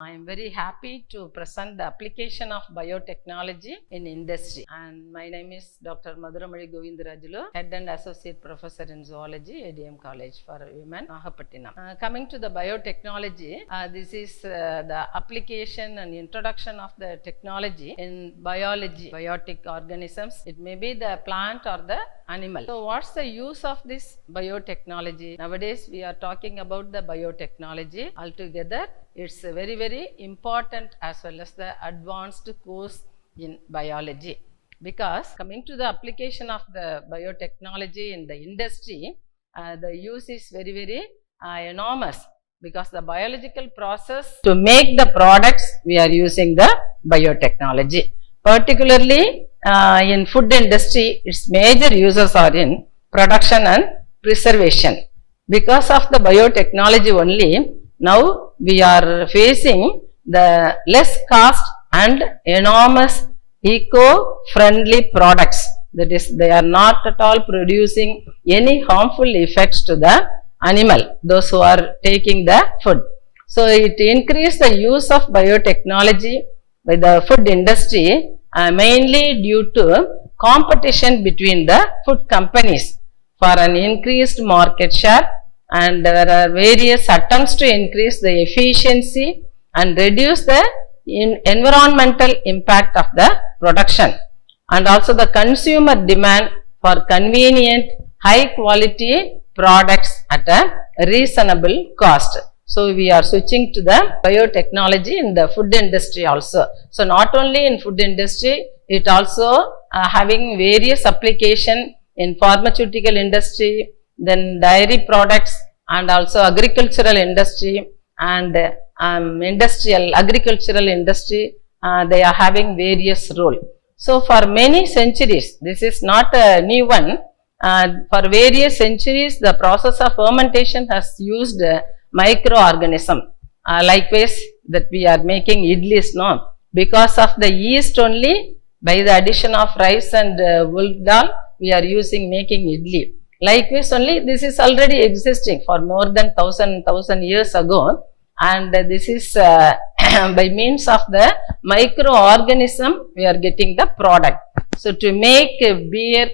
I am very happy to present the application of biotechnology in industry. And my name is Dr. Madhuramozhi Govindarajulu, Head and Associate Professor in Zoology, A.D.M College for Women, NAGAPATTINAM. Coming to the biotechnology, this is the application and introduction of the technology in biology, biotic organisms. It may be the plant or the animal. So what's the use of this biotechnology? Nowadays we are talking about the biotechnology altogether. It's very, very important as well as the advanced course in biology, because coming to the application of the biotechnology in the industry, the use is very, very enormous, because the biological process to make the products, we are using the biotechnology. Particularly in food industry, its major uses are in production and preservation. Because of the biotechnology only, now we are facing the less cost and enormous eco-friendly products. That is, they are not at all producing any harmful effects to the animal, those who are taking the food. So it increased the use of biotechnology by the food industry mainly due to competition between the food companies for an increased market share. And there are various attempts to increase the efficiency and reduce the environmental impact of the production, and also the consumer demand for convenient, high quality products at a reasonable cost. So we are switching to the biotechnology in the food industry also. So not only in food industry, it also having various application in pharmaceutical industry, then dairy products, and also agricultural industry and industrial agricultural industry. They are having various role. So for many centuries, this is not a new one. For various centuries, the process of fermentation has used microorganism. Likewise, that we are making idlis now, because of the yeast only, by the addition of rice and wool dal, we are using making idli. Likewise only, this is already existing for more than 1000 years ago, and this is by means of the microorganism we are getting the product. So to make beer,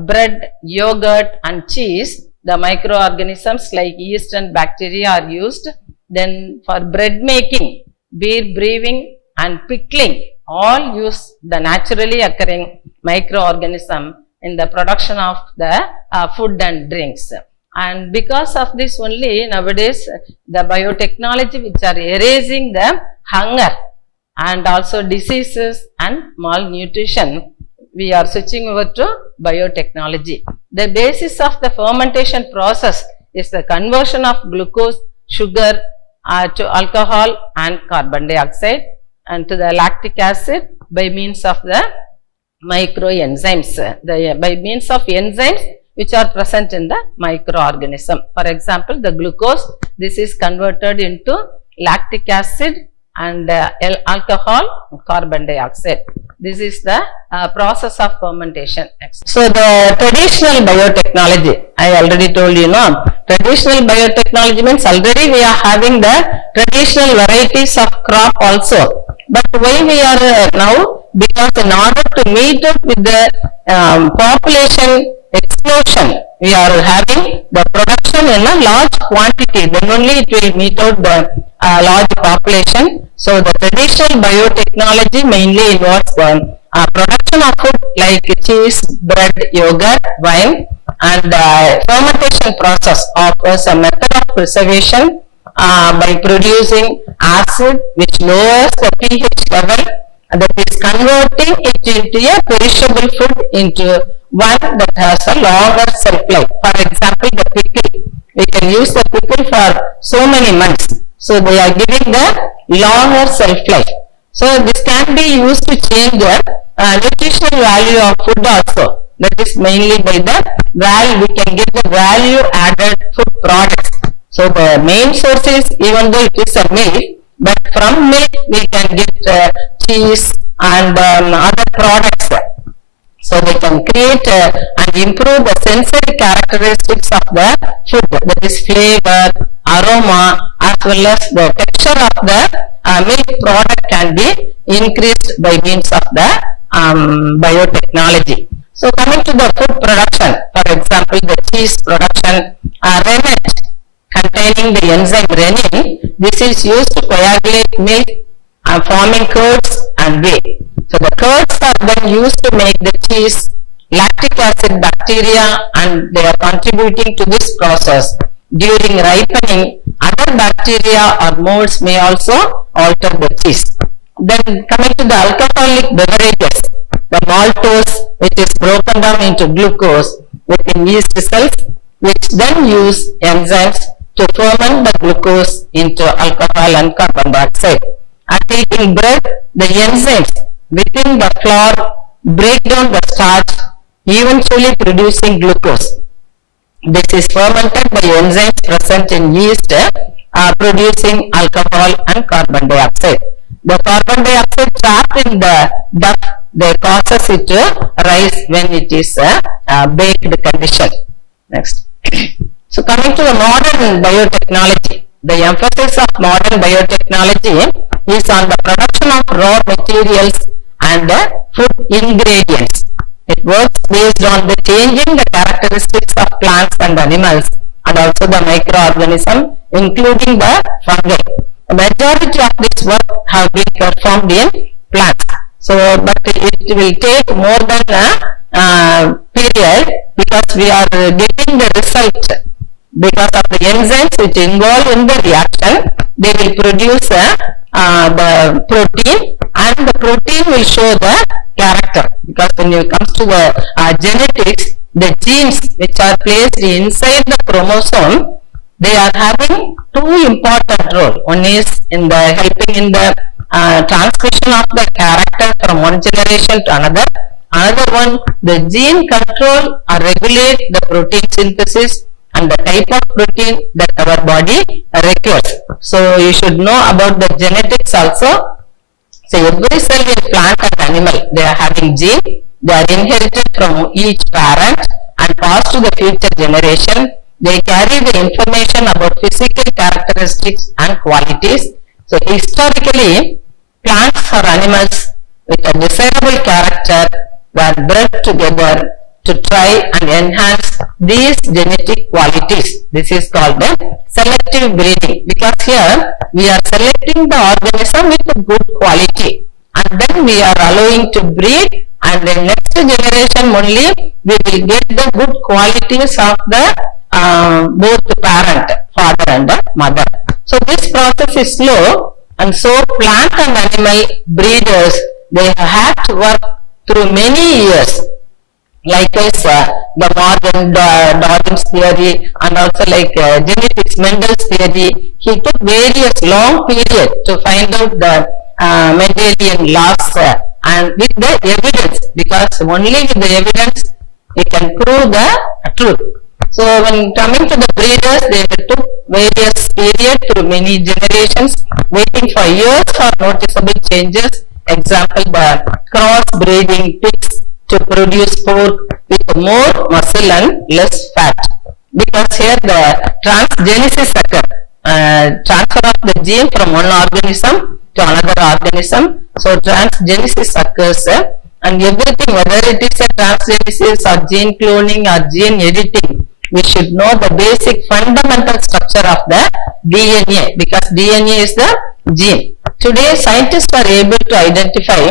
bread, yogurt and cheese, the microorganisms like yeast and bacteria are used. Then for bread making, beer brewing and pickling, all use the naturally occurring microorganism in the production of the food and drinks. And because of this only, nowadays the biotechnology which are erasing the hunger and also diseases and malnutrition, we are switching over to biotechnology. The basis of the fermentation process is the conversion of glucose, sugar to alcohol and carbon dioxide and to the lactic acid by means of the microenzymes, by means of enzymes which are present in the microorganism. For example, the glucose, this is converted into lactic acid and alcohol and carbon dioxide. This is the process of fermentation. So the traditional biotechnology, I already told you now, traditional biotechnology means already we are having the traditional varieties of crop also. But why we are now? Because in order to meet up with the population explosion, we are having the production in a large quantity, then only it will meet out the large population. So the traditional biotechnology mainly involves the production of food like cheese, bread, yogurt, wine, and fermentation process offers a method of preservation by producing acid which lowers the pH level, that is converting it into a perishable food into one that has a longer shelf life. For example, the pickle, we can use the pickle for so many months. So they are giving the longer shelf life. So this can be used to change the nutritional value of food also. That is mainly by the value, we can get the value added food products. So the main source is, even though it is a milk, but from milk we can get cheese and other products. So they can create and improve the sensory characteristics of the food, that is flavor, aroma, as well as the texture of the milk product can be increased by means of the biotechnology. So coming to the food production, for example, the cheese production, rennet containing the enzyme renin, this is used to coagulate milk, forming curds and whey. So the curds are then used to make the cheese. Lactic acid bacteria and they are contributing to this process. During ripening, other bacteria or molds may also alter the cheese. Then coming to the alcoholic beverages, the maltose, which is broken down into glucose within yeast cells, which then use enzymes to ferment the glucose into alcohol and carbon dioxide. At eating bread, the enzymes within the flour break down the starch, eventually producing glucose. This is fermented by enzymes present in yeast, producing alcohol and carbon dioxide. The carbon dioxide trapped in the duff, they causes it to rise when it is baked condition. Next. So coming to the modern biotechnology, the emphasis of modern biotechnology is on the production of raw materials and food ingredients. It works based on the changing the characteristics of plants and animals and also the microorganism, including the fungi. The majority of this work have been performed in plants. So, but it will take more than a period because we are getting the result because of the enzymes which involve in the reaction. They will produce the protein, and the protein will show the character, because when it comes to the genetics, the genes which are placed inside the chromosome, they are having two important roles. One is in the helping in the transmission of the character from one generation to another. Another one, the gene control or regulate the protein synthesis and the type of protein that our body requires. So you should know about the genetics also. So every cell in plant and animal, they are having gene, they are inherited from each parent and passed to the future generation. They carry the information about physical characteristics and qualities. So historically, plants or animals with a desirable character were bred together to try and enhance these genetic qualities. This is called the selective breeding, because here we are selecting the organism with a good quality and then we are allowing to breed, and the next generation only we will get the good qualities of the both the parent, father and the mother. So this process is slow, and so plant and animal breeders, they have to work through many years. Likewise, the modern Darwin's theory and also like genetics, Mendel's theory, he took various long periods to find out the Mendelian laws and with the evidence, because only with the evidence we can prove the truth. So when coming to the breeders, they took various periods through many generations, waiting for years for noticeable changes. Example, the cross-breeding pigs to produce pork with more muscle and less fat, because here the transgenesis occurs, transfer of the gene from one organism to another organism. So transgenesis occurs, and everything, whether it is a transgenesis or gene cloning or gene editing, we should know the basic fundamental structure of the DNA, because DNA is the gene. Today scientists are able to identify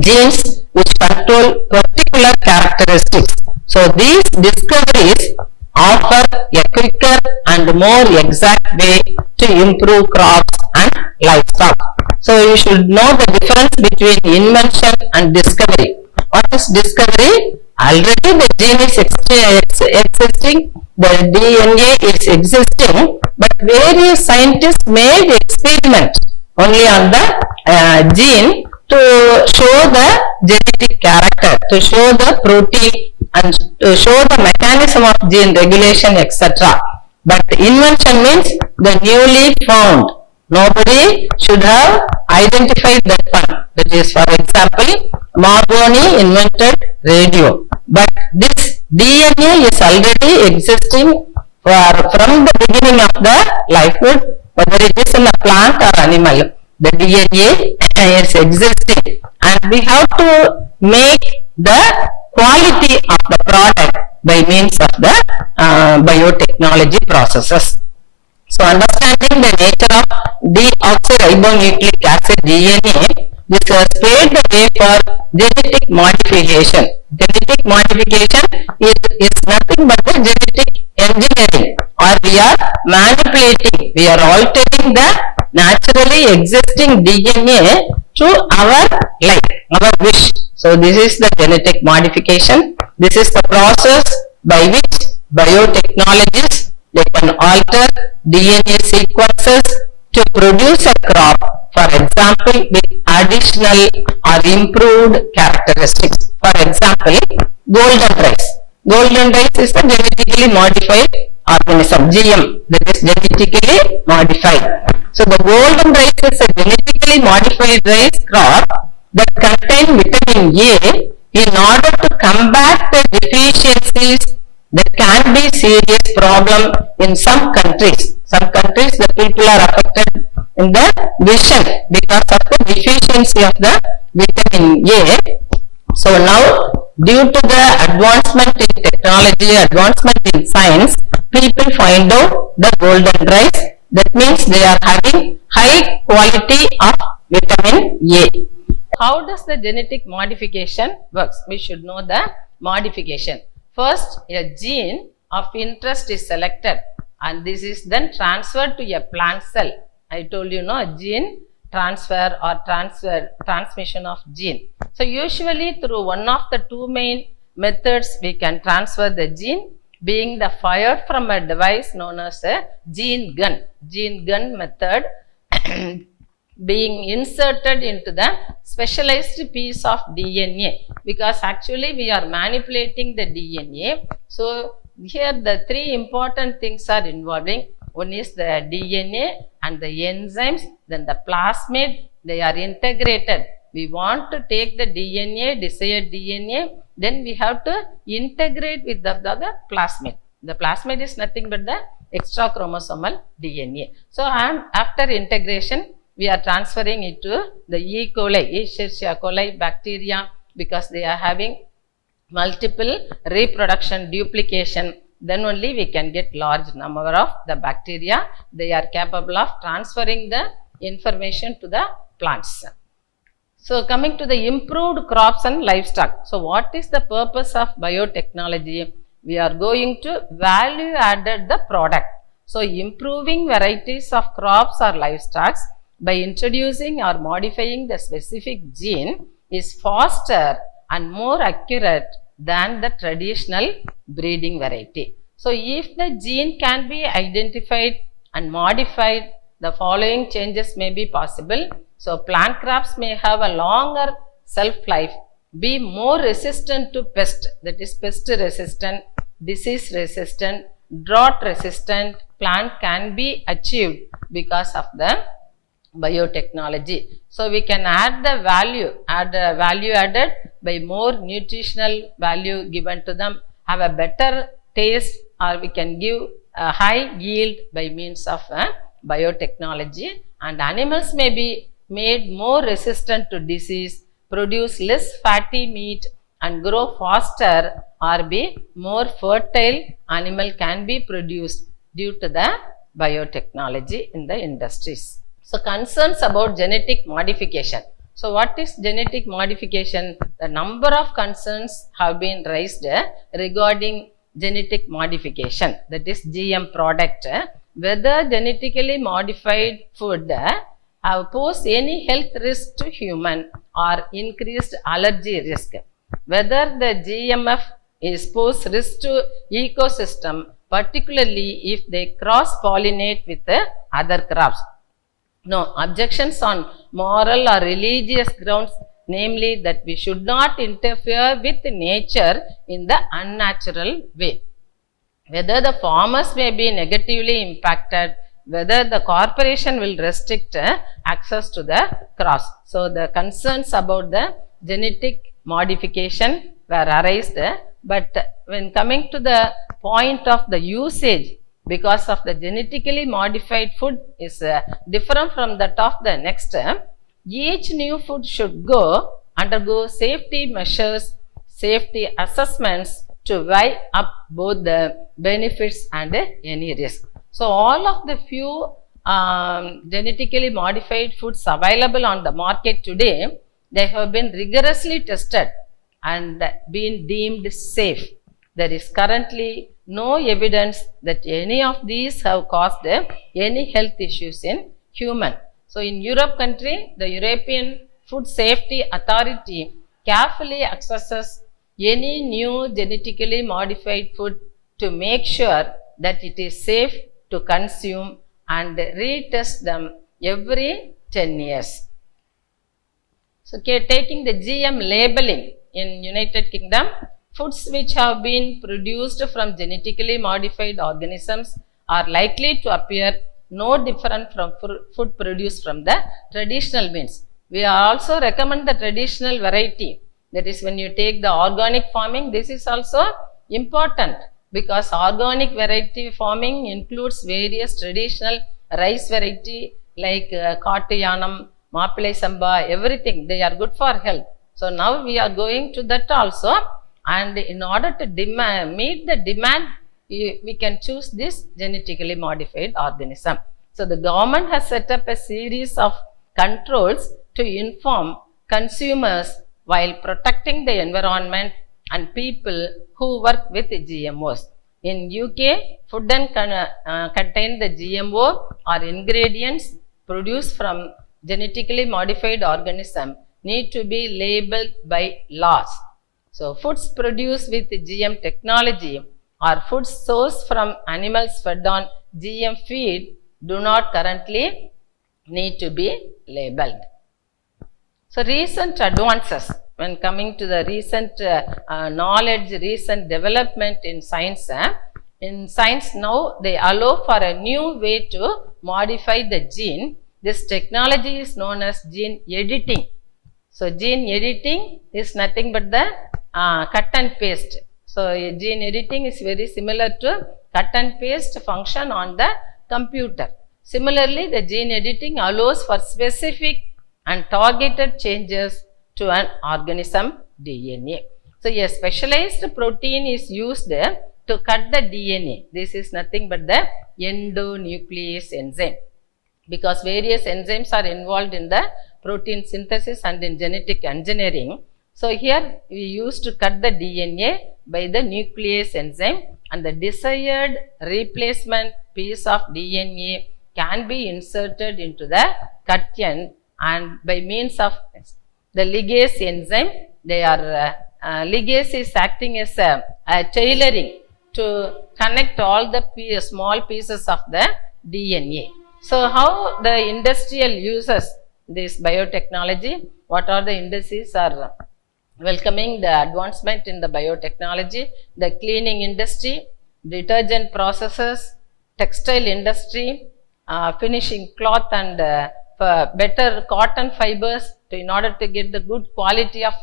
genes which control particular characteristics. So these discoveries offer a quicker and more exact way to improve crops and livestock. So you should know the difference between invention and discovery. What is discovery? Already the gene is existing, the DNA is existing, but various scientists made experiment only on the gene to show the genetic character, to show the protein and to show the mechanism of gene regulation, etc. But invention means the newly found. Nobody should have identified that one. That is, for example, Marconi invented radio. But this DNA is already existing from the beginning of the lifehood. whether it is in a plant or animal, the DNA is existing, and we have to make the quality of the product by means of the biotechnology processes. So understanding the nature of deoxyribonucleic acid DNA, this has paved the way for genetic modification. Genetic modification is nothing but the genetic engineering, or we are manipulating, we are altering the naturally existing DNA to our like, our wish. So this is the genetic modification. This is the process by which biotechnologists, they can alter DNA sequences to produce a crop, for example, with additional or improved characteristics. For example, golden rice. Golden rice is a genetically modified organism, GM, that is genetically modified. So the golden rice is a genetically modified rice crop that contains vitamin A in order to combat the deficiencies that can be serious problem in some countries. Some countries the people are affected in the vision because of the deficiency of the vitamin A. So now, due to the advancement in technology, advancement in science, people find out the golden rice. That means they are having high quality of vitamin A. How does the genetic modification works? We should know the modification. First, a gene of interest is selected, and this is then transferred to a plant cell. I told you, no, a gene transfer or transmission of gene. So usually through one of the two main methods we can transfer the gene, being the fired from a device known as a gene gun. Gene gun method being inserted into the specialized piece of DNA, because actually we are manipulating the DNA. So here the three important things are involving. One is the DNA and the enzymes, then the plasmid, they are integrated. We want to take the DNA, desired DNA, then we have to integrate with the plasmid. The plasmid is nothing but the extra chromosomal DNA. So after integration, we are transferring it to the E. coli, Escherichia coli bacteria, because they are having multiple reproduction duplication. Then only we can get large number of the bacteria. They are capable of transferring the information to the plants. So coming to the improved crops and livestock. So what is the purpose of biotechnology? We are going to value added the product. So improving varieties of crops or livestock by introducing or modifying the specific gene is faster and more accurate than the traditional breeding variety. So if the gene can be identified and modified, the following changes may be possible. So plant crops may have a longer shelf life, be more resistant to pest, that is pest resistant, disease resistant, drought resistant plant can be achieved because of the biotechnology. So we can add the value, value added by more nutritional value given to them, have a better taste, or we can give a high yield by means of biotechnology. And animals may be made more resistant to disease, produce less fatty meat and grow faster, or be more fertile animal can be produced due to the biotechnology in the industries. So concerns about genetic modification. So what is genetic modification? The number of concerns have been raised regarding genetic modification, that is GM product, whether genetically modified food have posed any health risk to human or increased allergy risk, whether the GMF is pose risk to ecosystem, particularly if they cross pollinate with other crops. No, objections on moral or religious grounds, namely that we should not interfere with nature in the unnatural way. Whether the farmers may be negatively impacted, whether the corporation will restrict access to the crops. So the concerns about the genetic modification were raised, but when coming to the point of the usage, because of the genetically modified food is different from that of the next, each new food should undergo safety measures, safety assessments to weigh up both the benefits and any risk. So all of the few genetically modified foods available on the market today, they have been rigorously tested and been deemed safe. There is currently no evidence that any of these have caused any health issues in human. So in Europe country, the European Food Safety Authority carefully assesses any new genetically modified food to make sure that it is safe to consume and retest them every 10 years. So taking the GM labeling in United Kingdom, foods which have been produced from genetically modified organisms are likely to appear no different from food produced from the traditional means. We also recommend the traditional variety. That is, when you take the organic farming, this is also important because organic variety farming includes various traditional rice variety like Kartiyanam, Mappilai Samba, everything. They are good for health. So now we are going to that also, and in order to meet the demand, we can choose this genetically modified organism. So the government has set up a series of controls to inform consumers while protecting the environment and people who work with GMOs. In UK, food contain the GMO or ingredients produced from genetically modified organism need to be labeled by laws. So foods produced with GM technology or foods sourced from animals fed on GM feed do not currently need to be labeled. So recent advances, when coming to the recent knowledge, recent development in science now they allow for a new way to modify the gene. This technology is known as gene editing. So gene editing is nothing but the cut and paste. So gene editing is very similar to cut and paste function on the computer. Similarly, the gene editing allows for specific and targeted changes to an organism DNA. So a specialized protein is used to cut the DNA. This is nothing but the endonuclease enzyme, because various enzymes are involved in the protein synthesis and in genetic engineering. So here we used to cut the DNA by the nuclease enzyme, and the desired replacement piece of DNA can be inserted into the cut end, and by means of the ligase enzyme, ligase is acting as a tailoring to connect all the small pieces of the DNA. So how the industrial uses this biotechnology? What are the industries are welcoming the advancement in the biotechnology? The cleaning industry, detergent processes, textile industry, finishing cloth and better cotton fibers in order to get the good quality of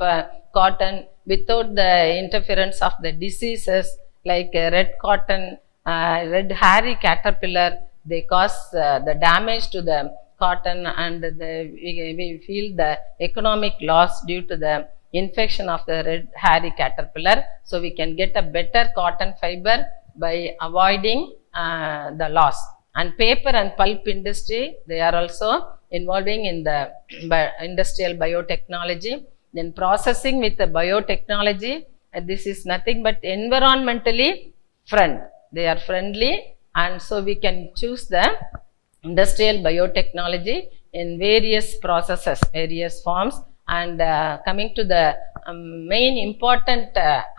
cotton without the interference of the diseases like red cotton, red hairy caterpillar. They cause the damage to the cotton, and we feel the economic loss due to the infection of the red hairy caterpillar. So we can get a better cotton fiber by avoiding the loss. And paper and pulp industry, they are also involving in the industrial biotechnology. Then processing with the biotechnology, this is nothing but environmentally they are friendly, and so we can choose the industrial biotechnology in various processes, various forms. And coming to the main important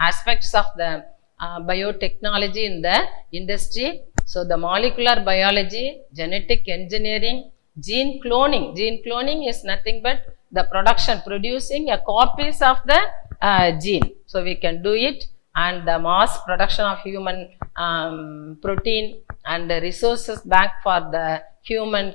aspects of the biotechnology in the industry. So the molecular biology, genetic engineering, gene cloning. Gene cloning is nothing but the producing a copies of the gene. So we can do it, and the mass production of human protein and the resources back for the human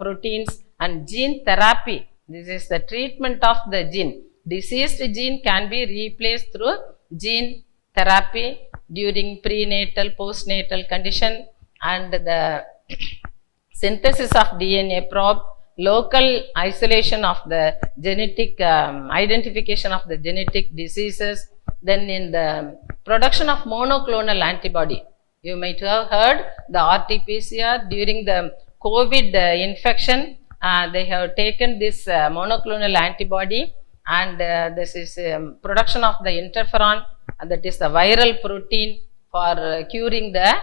proteins, and gene therapy. This is the treatment of the gene. Diseased gene can be replaced through gene therapy during prenatal, postnatal condition, and the synthesis of DNA probe, local isolation of the genetic identification of the genetic diseases, then in the production of monoclonal antibody. You might have heard the RT-PCR during the COVID infection. They have taken this monoclonal antibody, and this is production of the interferon, that is the viral protein for curing the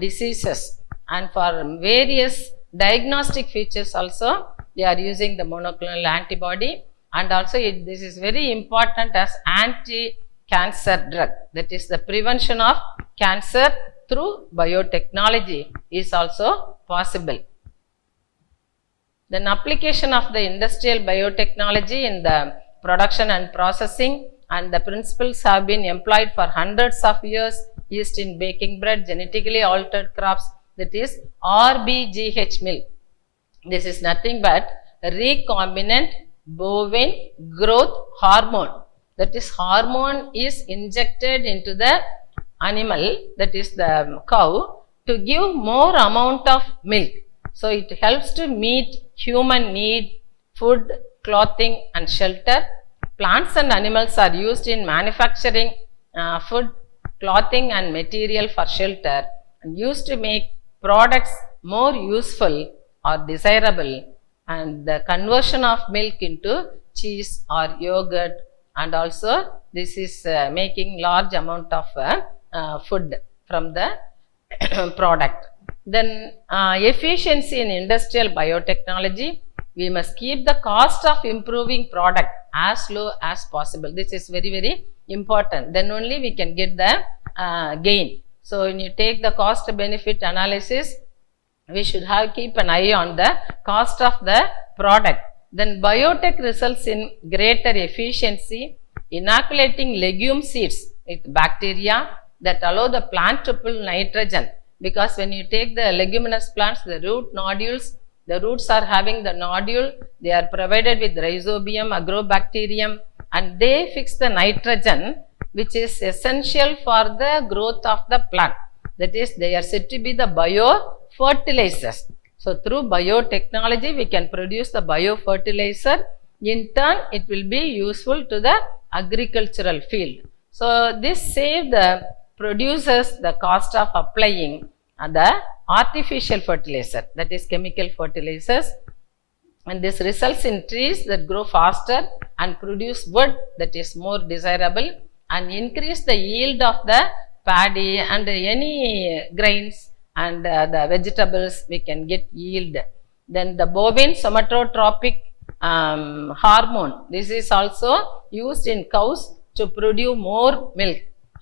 diseases, and for various diagnostic features also they are using the monoclonal antibody. And also this is very important as anti-cancer drug, that is the prevention of cancer through biotechnology is also possible. Then application of the industrial biotechnology in the production and processing, and the principles have been employed for hundreds of years. Yeast in baking bread, genetically altered crops, that is RBGH milk. This is nothing but recombinant bovine growth hormone. That is, hormone is injected into the animal, that is the cow, to give more amount of milk. So it helps to meet human need, food, clothing and shelter. Plants and animals are used in manufacturing food, clothing and material for shelter, and used to make products more useful or desirable, and the conversion of milk into cheese or yogurt, and also this is making large amount of food from the product. Then efficiency in industrial biotechnology, we must keep the cost of improving product as low as possible. This is very, very important. Then only we can get the gain. So when you take the cost benefit analysis, we should keep an eye on the cost of the product. Then biotech results in greater efficiency, inoculating legume seeds with bacteria that allow the plant to pull nitrogen, because when you take the leguminous plants, the root nodules, the roots are having the nodule, they are provided with rhizobium, agrobacterium, and they fix the nitrogen which is essential for the growth of the plant. That is, they are said to be the biofertilizers. So through biotechnology we can produce the biofertilizer. In turn it will be useful to the agricultural field. So this saves the producers the cost of applying the artificial fertilizer, that is chemical fertilizers, and this results in trees that grow faster and produce wood that is more desirable, and increase the yield of the paddy and any grains and the vegetables we can get yield. Then the bovine somatotropic hormone, this is also used in cows to produce more milk,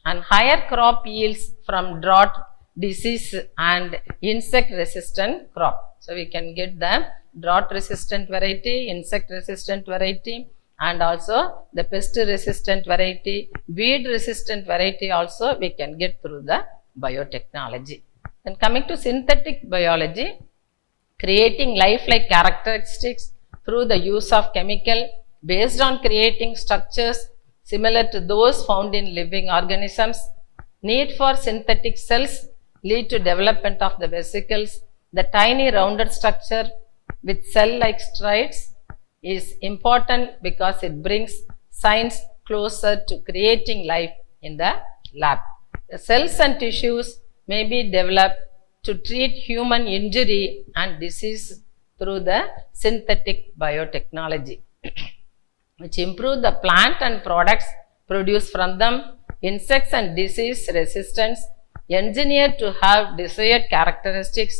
and higher crop yields from drought, disease and insect resistant crop. So we can get the drought resistant variety, insect resistant variety, and also the pest resistant variety, weed resistant variety also we can get through the biotechnology. Then coming to synthetic biology, creating lifelike characteristics through the use of chemical based on creating structures similar to those found in living organisms. Need for synthetic cells lead to development of the vesicles. The tiny rounded structure with cell-like striates is important because it brings science closer to creating life in the lab. The cells and tissues may be developed to treat human injury and disease through the synthetic biotechnology, which improve the plant and products produced from them. Insects and disease resistance, engineered to have desired characteristics.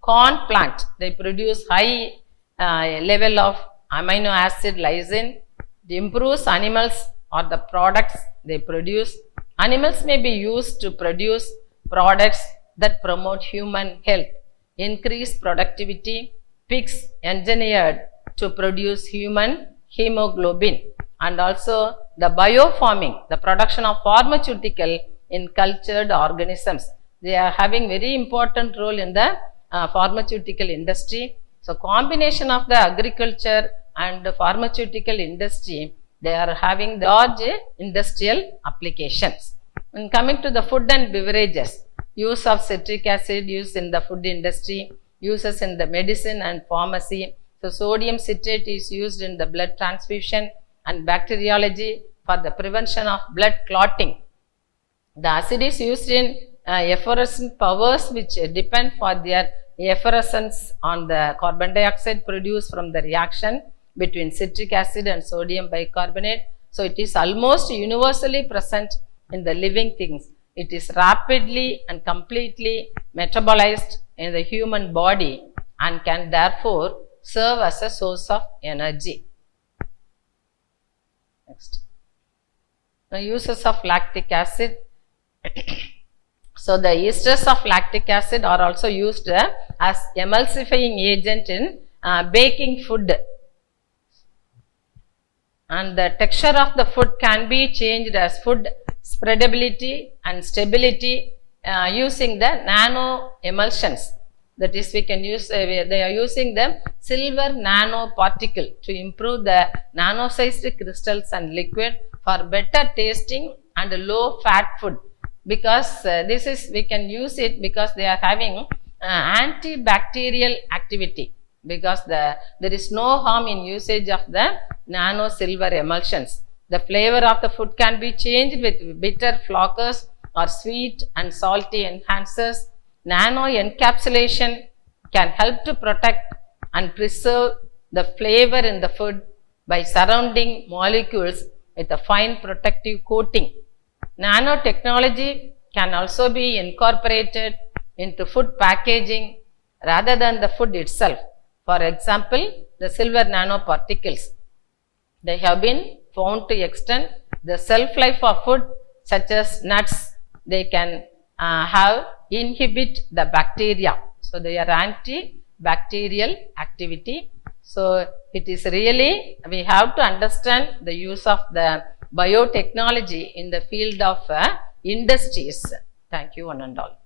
Corn plant, they produce high level of amino acid lysine. It improves animals or the products they produce. Animals may be used to produce products that promote human health. Increase productivity. Pigs engineered to produce human hemoglobin, and also the biofarming, the production of pharmaceutical in cultured organisms. They are having very important role in the pharmaceutical industry. So combination of the agriculture and the pharmaceutical industry, they are having large industrial applications. And coming to the food and beverages, use of citric acid used in the food industry, uses in the medicine and pharmacy. So sodium citrate is used in the blood transfusion and bacteriology for the prevention of blood clotting. The acid is used in effervescent powders which depend for their effervescence on the carbon dioxide produced from the reaction between citric acid and sodium bicarbonate. So it is almost universally present in the living things. It is rapidly and completely metabolized in the human body and can therefore serve as a source of energy. Next. The uses of lactic acid. So the esters of lactic acid are also used as emulsifying agent in baking food. And the texture of the food can be changed as food spreadability and stability using the nano emulsions. That is, we can use, they are using the silver nanoparticle to improve the nano-sized crystals and liquid for better tasting and low fat food. Because this is, we can use it because they are having antibacterial activity, because there is no harm in usage of the nano silver emulsions. The flavor of the food can be changed with bitter flavors or sweet and salty enhancers. Nano encapsulation can help to protect and preserve the flavor in the food by surrounding molecules with a fine protective coating. Nanotechnology can also be incorporated into food packaging rather than the food itself. For example, the silver nanoparticles. They have been found to extend the shelf life of food such as nuts. They can inhibit the bacteria. So they are antibacterial activity. So it is really, we have to understand the use of the biotechnology in the field of industries. Thank you one and all.